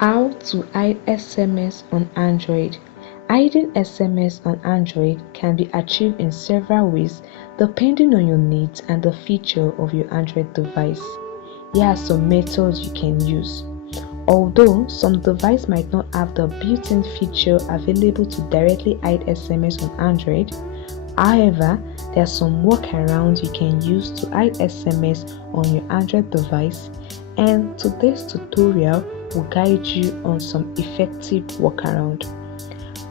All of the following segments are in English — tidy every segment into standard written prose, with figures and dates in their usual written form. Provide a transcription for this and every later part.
How to hide SMS on Android. Hiding SMS on Android can be achieved in several ways depending on your needs and the feature of your Android device. Here are some methods you can use. Although some devices might not have the built-in feature available to directly hide SMS on Android, however, there are some workarounds you can use to hide SMS on your Android device, and today's tutorial will guide you on some effective workaround.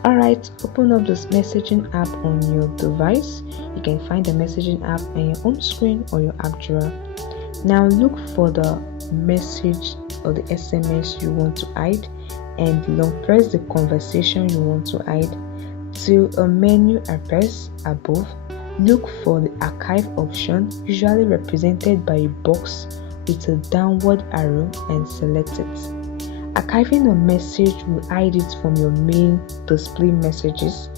Alright, open up this messaging app on your device. You can find the messaging app on your home screen or your app drawer. Now look for the message or the SMS you want to hide and long press the conversation you want to hide till a menu appears above. Look for the archive option, usually represented by a box with a downward arrow, and select it. Archiving a message will hide it from your main display messages.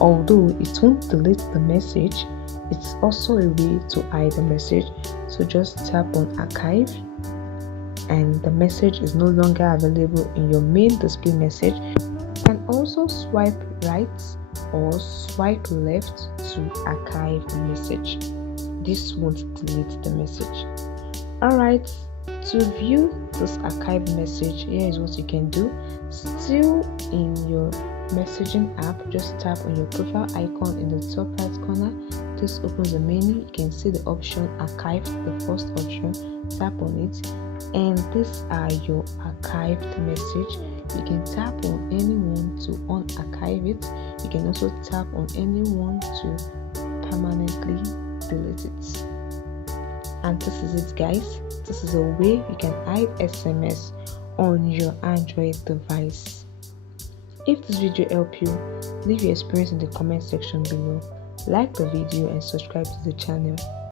Although it won't delete the message, it's also a way to hide the message. So just tap on archive and the message is no longer available in your main display message. You can also swipe right or swipe left to archive the message. This won't delete the message. Alright, to view this archive message, here is what you can do. Still in your messaging app, just tap on your profile icon in the top right corner. This opens the menu. You can see the option archive, the first option. Tap on it and these are your archived message. You can tap on anyone to unarchive it. You can also tap on anyone to permanently delete it. And this is it, guys. This is a way you can hide SMS on your Android device. If this video helped you, leave your experience in the comment section below. Like the video and subscribe to the channel.